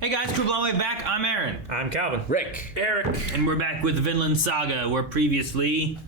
Hey guys, Cradle all the way back. I'm Aaron. I'm Calvin. Rick. Eric. And we're back with Vinland Saga, where previously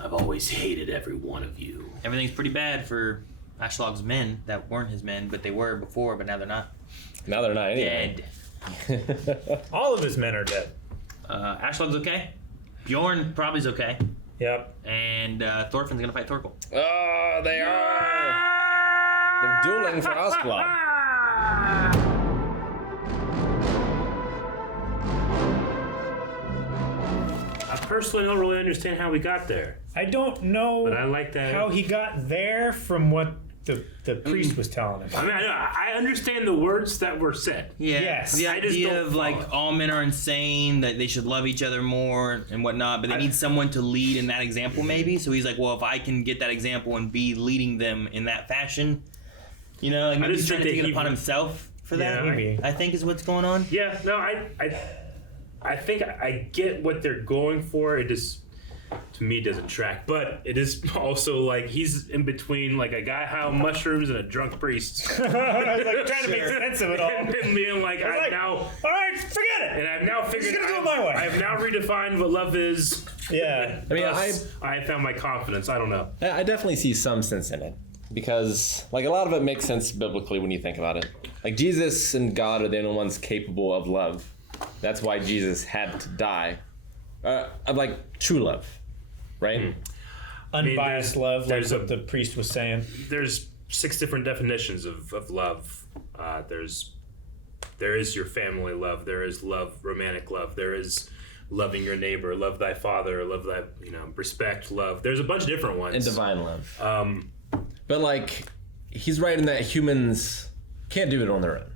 I've always hated every one of you. everything's pretty bad for Aslog's men that weren't his men, but they were before, but now they're not. Now they're not anyway. Dead. All of his men are dead. Aslog's okay. Bjorn probably's okay. Yep. And Thorfinn's gonna fight Thorkel. Oh, they are. They're dueling for Asplund. I personally don't really understand how we got there. I don't know But I like that. how he got there from what the priest was telling him. I mean, I understand the words that were said. Yeah. Yes. The I just idea don't of like follow it. all men are insane, that they should love each other more and whatnot, but they need someone to lead in that example maybe. So he's like, well, if I can get that example and be leading them in that fashion, you know, like maybe he's trying to take it upon himself for that. Yeah, Maybe. I think is what's going on. Yeah, no, I think I get what they're going for. It just, to me, doesn't track. But it is also like he's in between like a guy high on mushrooms and a drunk priest. Like trying to make sense of it all. And being like, Like, all right, forget it. and I've now figured gonna do it my way. I have now redefined what love is. Yeah. I mean, Thus, I have found my confidence. I don't know. I definitely see some sense in it. Because, like, a lot of it makes sense biblically when you think about it. Like, Jesus and God are the only ones capable of love. That's why Jesus had to die. Of, like, true love. Right? Unbiased love, like there's what the priest was saying. There's 6 different definitions of love. There is your family love. There is love, romantic love. There is loving your neighbor, love thy father, love thy, respect, love. There's a bunch of different ones. And divine love. But, like, he's right in that humans can't do it on their own.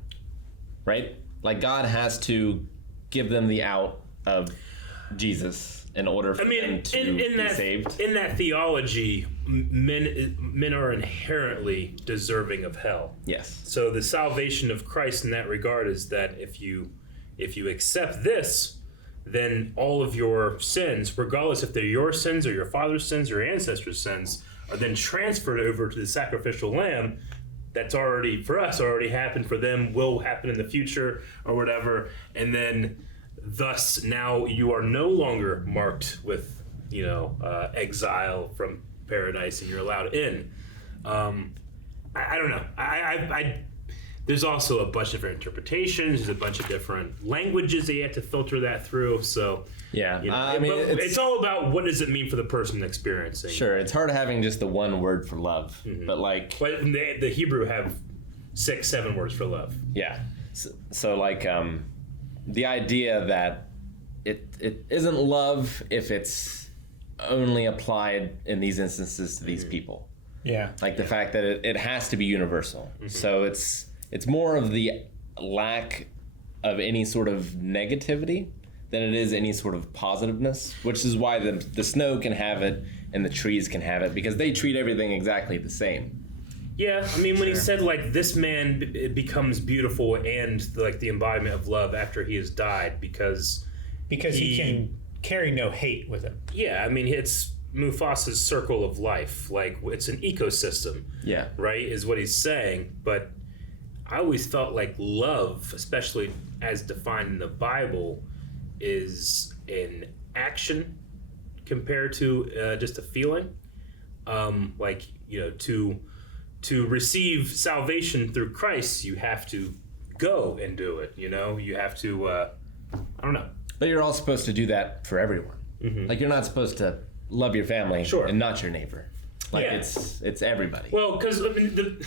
Right? Like, God has to give them the out of Jesus in order for them to be saved. In that theology, men are inherently deserving of hell. Yes. So the salvation of Christ in that regard is that if you accept this, then all of your sins, regardless if they're your sins or your father's sins or your ancestors' sins, are then transferred over to the sacrificial lamb that's already, for us, already happened, for them will happen in the future or whatever. And then thus now you are no longer marked with, exile from paradise and you're allowed in. I don't know. I there's also a bunch of different interpretations. There's a bunch of different languages that you have to filter that through. So Yeah. but it's all about what does it mean for the person experiencing. Sure, it's hard having just the one word for love. But, like... But the Hebrew have 6, 7 words for love. Yeah. So like, the idea that it isn't love if it's only applied in these instances to these people. Yeah. Like the fact that it has to be universal. So it's more of the lack of any sort of negativity than it is any sort of positiveness, which is why the snow can have it and the trees can have it, because they treat everything exactly the same. Yeah, I mean, when he said, like, this man becomes beautiful and, like, the embodiment of love after he has died because he can carry no hate with him. Yeah, I mean, it's Mufasa's circle of life. Like, it's an ecosystem. Yeah. Right, is what he's saying. But I always felt like love, especially as defined in the Bible, is an action compared to just a feeling. To receive salvation through Christ, you have to go and do it. You have to. I don't know. But you're all supposed to do that for everyone. Like, you're not supposed to love your family and not your neighbor. Like, Yeah. it's everybody. Well, because I mean,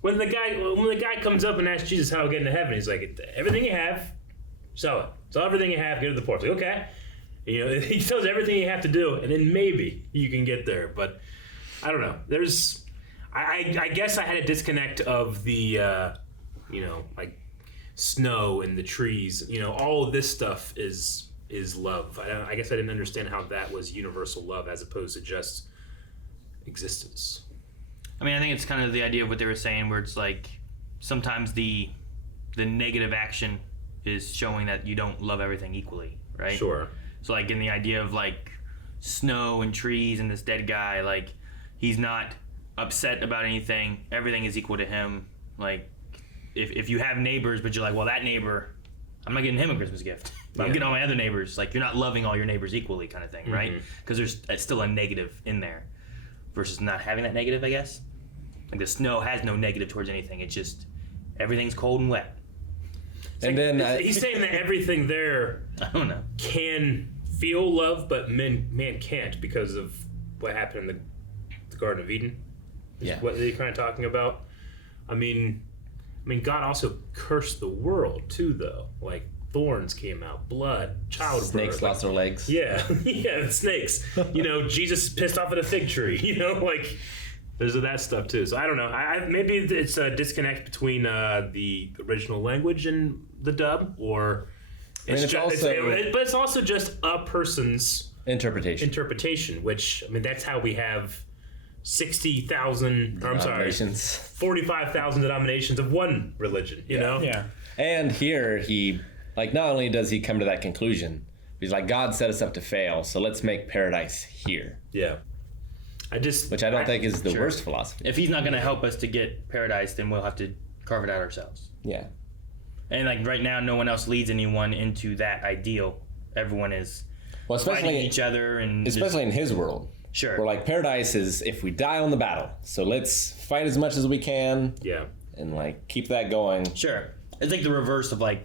when the guy comes up and asks Jesus how to get into heaven, he's like, everything you have, sell it. Sell everything you have, get to the poor. It's like, okay. He tells everything you have to do, and then maybe you can get there. But I don't know. I guess I had a disconnect of the, like snow and the trees. All of this stuff is love. I guess I didn't understand how that was universal love as opposed to just existence. I mean, I think it's kind of the idea of what they were saying, where it's like sometimes the negative action is showing that you don't love everything equally, right? Sure. So, like, in the idea of, like, snow and trees and this dead guy, like, he's not upset about anything. Everything is equal to him. Like, if you have neighbors, but you're like, well, that neighbor I'm not getting him a Christmas gift. But I'm getting all my other neighbors. Like, you're not loving all your neighbors equally kind of thing, right? Because there's still a negative in there versus not having that negative, I guess. Like, the snow has no negative towards anything. It's just everything's cold and wet. And then he's saying that everything there I don't know. can feel love, but man can't because of what happened in the Garden of Eden. Yeah. What are you kind of talking about? I mean, God also cursed the world too, though. Like, thorns came out, blood, childbirth. snakes lost their legs. Yeah, yeah, snakes. You know, Jesus pissed off at a fig tree. You know, like, there's that stuff too. So I don't know. Maybe it's a disconnect between the original language and the dub, or but it's also just a person's interpretation. Which, I mean, that's how we have 60,000. I'm sorry, 45,000 denominations of one religion. You know. Yeah. And here he, like, not only does he come to that conclusion, but he's like, God set us up to fail, so let's make paradise here. Yeah. Which I don't think is the worst philosophy. If he's not going to help us to get paradise, then we'll have to carve it out ourselves. Yeah. And like right now, no one else leads anyone into that ideal. Everyone is fighting each other, and especially in his world. Sure. Where like paradise is if we die on the battle, so let's fight as much as we can. Yeah. And like keep that going. Sure. It's like the reverse of like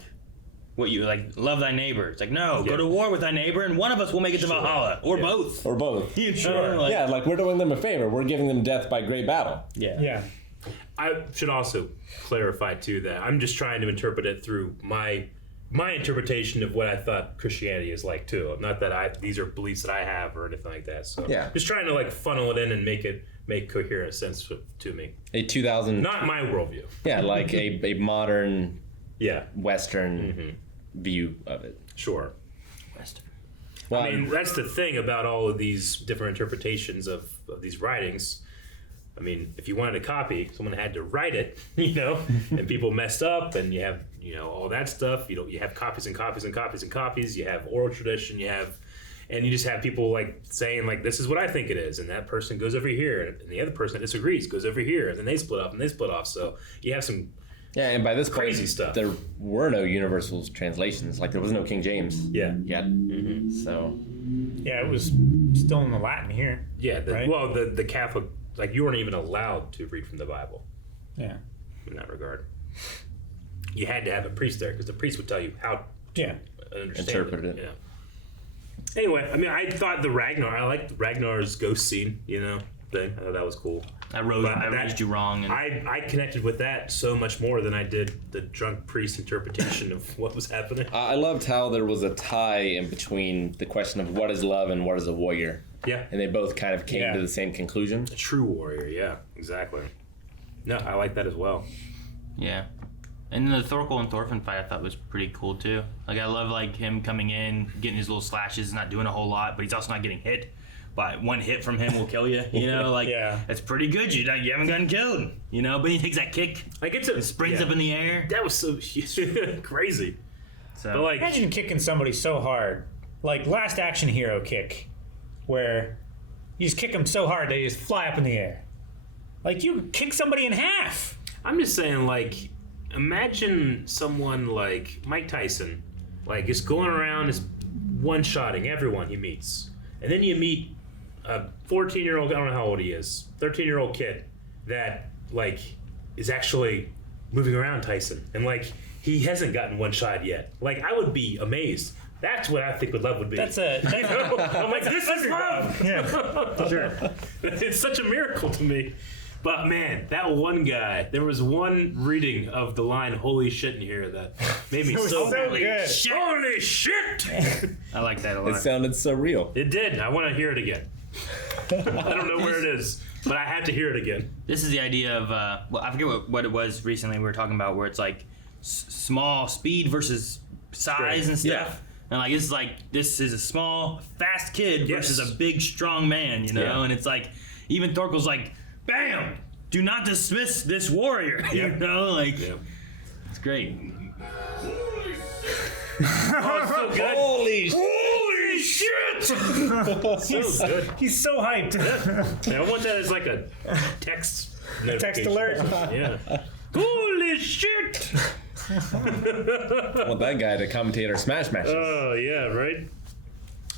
what you like, love thy neighbor. It's like, no, go to war with thy neighbor, and one of us will make it to Valhalla, or both. Or both. Sure. Like, yeah, like we're doing them a favor. We're giving them death by great battle. Yeah. Yeah. I should also clarify too that I'm just trying to interpret it through my interpretation of what I thought Christianity is like too. Not that these are beliefs that I have or anything like that. So yeah, just trying to like funnel it in and make coherent sense to me. A 2000, not my worldview. Yeah, like a modern, Western view of it. Sure. Western. Well, I mean, that's the thing about all of these different interpretations of these writings. I mean, if you wanted a copy, someone had to write it, you know, and people messed up, and you have, you know, all that stuff. You have copies and copies and copies and copies. You have oral tradition. And you just have people like saying like, this is what I think it is, and that person goes over here, and the other person that disagrees goes over here, and then they split off. So you have some and by this crazy point, stuff. There were no universal translations. Like there was no King James. Yeah. Yet. So. Yeah, it was still in the Latin here. Yeah. Right? Well, the Catholic. Like, you weren't even allowed to read from the Bible. Yeah. In that regard. You had to have a priest there, because the priest would tell you how to interpret it. Yeah. Anyway, I mean, I thought I liked Ragnar's ghost scene, you know, thing. I thought that was cool. I raised you wrong. And I connected with that so much more than I did the drunk priest interpretation of what was happening. I loved how there was a tie in between the question of what is love and what is a warrior. Yeah. And they both kind of came to the same conclusion. A true warrior, yeah, exactly. No, I like that as well. Yeah. And the Thorkel and Thorfinn fight I thought was pretty cool too. Like I love like him coming in, getting his little slashes, not doing a whole lot, but he's also not getting hit. But one hit from him will kill you, you know, like that's pretty good. You haven't gotten killed, you know, but he takes that kick, like it springs up in the air. That was so crazy. So but like, imagine kicking somebody so hard, like Last Action Hero kick, where you just kick them so hard they just fly up in the air. Like you kick somebody in half. I'm just saying, like, imagine someone like Mike Tyson, like just going around just one-shotting everyone he meets, and then you meet a 14-year-old, I don't know how old he is, 13-year-old kid that like is actually moving around Tyson, and like he hasn't gotten one shot yet. Like I would be amazed. That's what I think love would be. I'm like, this is love. Yeah, sure. It's such a miracle to me. But man, that one guy, there was one reading of the line "Holy shit" in here that made me so good. Shit. Holy shit! I like that a lot. It sounded so real. It did. I want to hear it again. I don't know where it is, but I had to hear it again. This is the idea of well, I forget what it was recently we were talking about, where it's like small speed versus size and stuff. Yeah. And like this is a small, fast kid versus a big, strong man, you know. Yeah. And it's like even Thorkel's like, bam! Do not dismiss this warrior. You know, like it's great. Oh, it's so good. Holy shit! So good. He's so hyped. Yeah, I want that as like a text Text alert. Yeah. Holy shit! I want that guy to commentate our Smash matches. Oh yeah, right.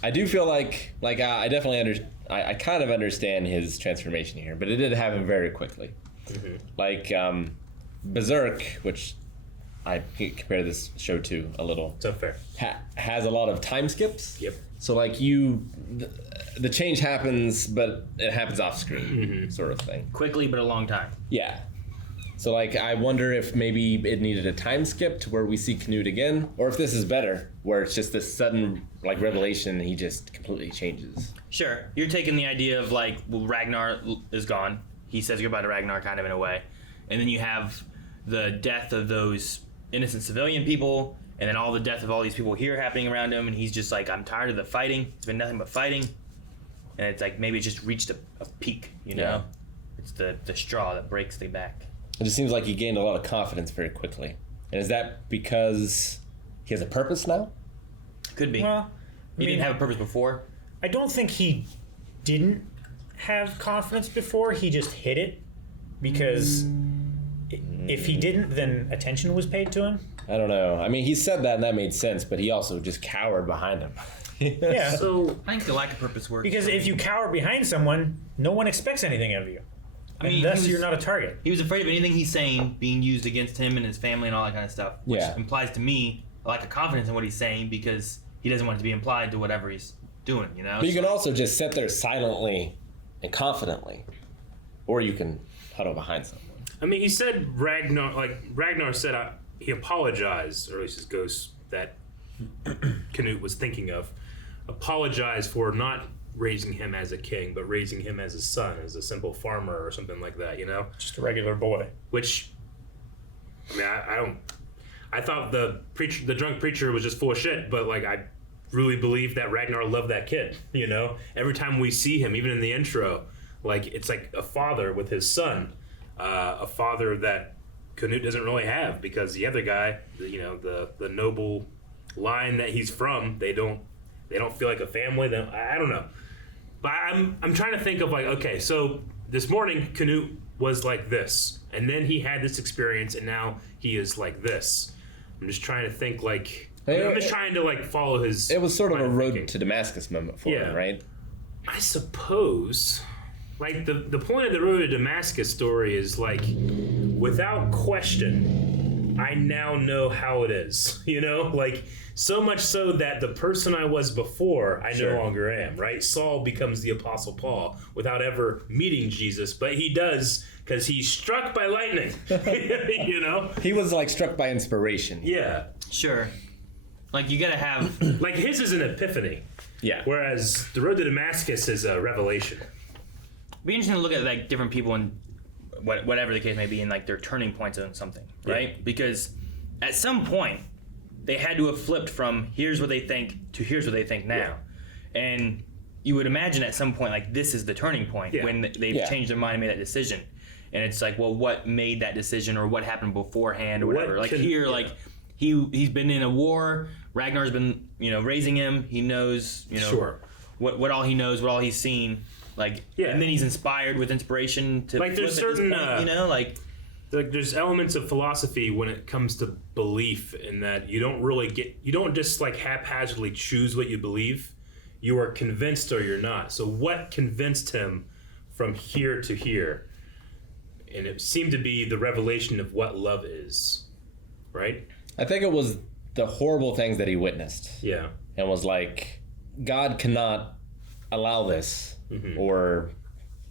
I do feel like I definitely I kind of understand his transformation here, but it did happen very quickly. Mm-hmm. Like Berserk, which I compare this show to a little. It's unfair. Has a lot of time skips. Yep. So like the change happens, but it happens off screen, sort of thing. Quickly, but a long time. Yeah. So like I wonder if maybe it needed a time skip to where we see Canute again, or if this is better, where it's just this sudden like revelation and he just completely changes. Sure. You're taking the idea of like, well, Ragnar is gone. He says goodbye to Ragnar kind of in a way. And then you have the death of those innocent civilian people, and then all the death of all these people here happening around him, and he's just like, I'm tired of the fighting. It's been nothing but fighting. And it's like maybe it just reached a peak, you know? Yeah. It's the straw that breaks the back. It just seems like he gained a lot of confidence very quickly. And is that because he has a purpose now? Could be. Well, He didn't have a purpose before. I don't think he didn't have confidence before. He just hid it because if he didn't, then attention was paid to him. I don't know. I mean, he said that and that made sense, but he also just cowered behind him. Yeah. So I think the lack of purpose works. Because if you cower behind someone, no one expects anything of you. I mean, And thus, he was- you're not a target. He was afraid of anything he's saying being used against him and his family and all that kind of stuff, which Yeah. implies to me a lack of confidence in what he's saying because he doesn't want it to be implied to whatever he's doing, you know? But you can also just sit there silently and confidently, or you can huddle behind someone. I mean, he said Ragnar said he apologized, or at least his ghost that Canute was thinking of, apologized for not raising him as a king, but raising him as a son, as a simple farmer or something like that, you know? Just a regular boy. Which, I mean, I thought the drunk preacher was just full of shit, but like I really believe that Ragnar loved that kid, you know? Every time we see him, even in the intro, like it's like a father with his son, a father that Canute doesn't really have because the other guy, you know, the noble line that he's from, they don't feel like a family. I don't know. But I'm trying to think of like, okay, so this morning Canute was like this, and then he had this experience, and now he is like this. I'm just trying to think like, I'm just trying to like follow his. It was sort of a line road thinking. to Damascus moment for him, right? I suppose. Like the point of the road to Damascus story is like, without question, I now know how it is. You know, like so much so that the person I was before, I no longer am. Right? Saul becomes the Apostle Paul without ever meeting Jesus, but he does because he's struck by lightning. You know? He was like struck by inspiration. Yeah. Sure. Like, you gotta have... Like his is an epiphany, Yeah. whereas the road to Damascus is a revelation. It'd be interesting to look at, like, different people and whatever the case may be in, like, their turning points on something, right? Yeah. Because at some point, they had to have flipped from here's what they think to here's what they think now. Yeah. And you would imagine at some point, like, this is the turning point when they've changed their mind and made that decision. And it's like, well, what made that decision or what happened beforehand or whatever? Like like, he's been in a war. Ragnar's been, raising him. He knows, what all he knows, what all he's seen. Like, and then he's inspired with inspiration to like there's flip certain at this point, like there's elements of philosophy when it comes to belief in that you don't just like haphazardly choose what you believe. You are convinced or you're not. So what convinced him from here to here? And it seemed to be the revelation of what love is, right? I think it was the horrible things that he witnessed. Yeah. And was like, God cannot allow this, or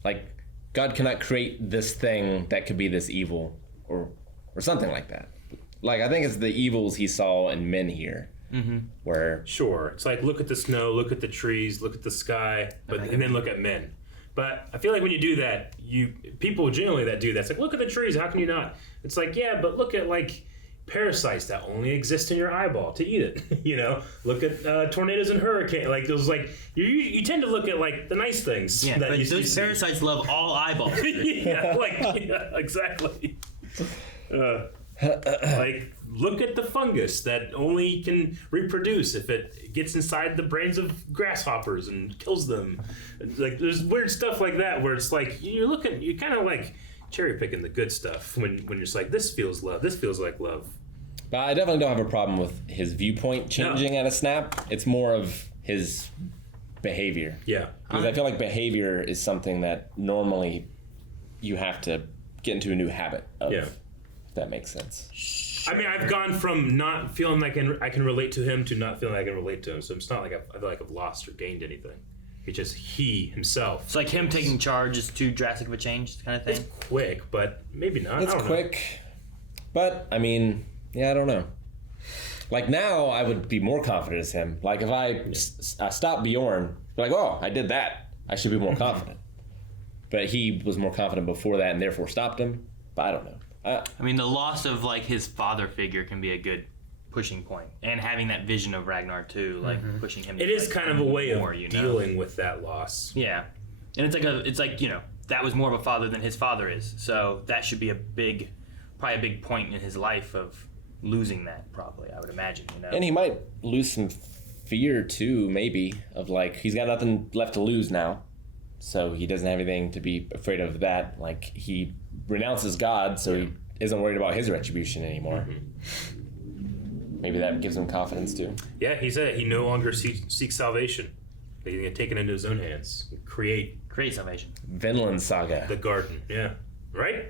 like God cannot create this thing that could be this evil, or something like that. Like, I think it's the evils he saw in men here. Where Sure. It's like, look at the snow, look at the trees, look at the sky, and then look at men. But I feel like when you do that, people generally that do that, it's like, look at the trees, how can you not? It's like, yeah, but look at like parasites that only exist in your eyeball to eat it. Look at tornadoes and hurricanes. Like those, like you tend to look at like the nice things. yeah, that but you those see. parasites love all eyeballs. Exactly. Like, look at the fungus that only can reproduce if it gets inside the brains of grasshoppers and kills them. Like, there's weird stuff like that where it's like you're kind of like cherry picking the good stuff when you're just like, this feels love, this feels like love. But I definitely don't have a problem with his viewpoint changing at a snap. It's more of his behavior. Yeah. Because I feel like behavior is something that normally you have to get into a new habit of. Yeah. If that makes sense. I mean, I've gone from not feeling like I can relate to him to not feeling like I can relate to him. So it's not like I feel like I've lost or gained anything. It's just he himself. It's like him taking charge is too drastic of a change, kind of thing. It's quick, but maybe not. It's I don't quick. know. But, I mean, yeah, I don't know. Like, now I would be more confident as him. Like, if I stop Bjorn, be like, oh, I did that. I should be more confident. But he was more confident before that and therefore stopped him. But I don't know. I mean, the loss of like his father figure can be a good pushing point, and having that vision of Ragnar too, like pushing him. It is kind of a way more, of dealing with that loss. Yeah, and it's like that was more of a father than his father is, so that should be probably a big point in his life of losing that. Probably, I would imagine. And he might lose some fear too, maybe, of like he's got nothing left to lose now, so he doesn't have anything to be afraid of. That like he renounces God, so he isn't worried about his retribution anymore. Maybe that gives him confidence too. Yeah, he said he no longer seeks salvation. He's going to take it into his own hands. Create salvation. Vinland Saga. The garden. Yeah. Right?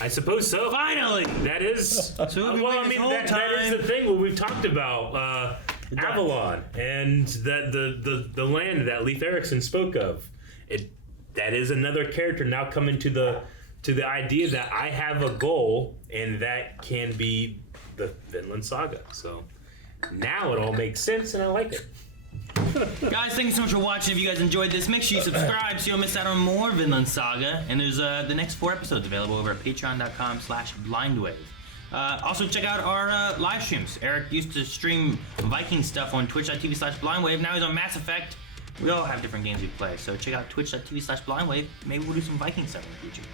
I suppose so. Finally! That is... So well, I mean, that is the thing what we've talked about. Avalon and that the land that Leif Erikson spoke of. That is another character now coming to the idea that I have a goal, and that can be the Vinland Saga. So now it all makes sense, and I like it. Guys, thank you so much for watching. If you guys enjoyed this, make sure you subscribe so you don't miss out on more Vinland Saga. And there's the next 4 episodes available over at patreon.com/blindwave. Also, check out our live streams. Eric used to stream Viking stuff on twitch.tv/blindwave. Now he's on Mass Effect. We all have different games we play, so check out twitch.tv/blindwave. Maybe we'll do some Viking stuff in the future.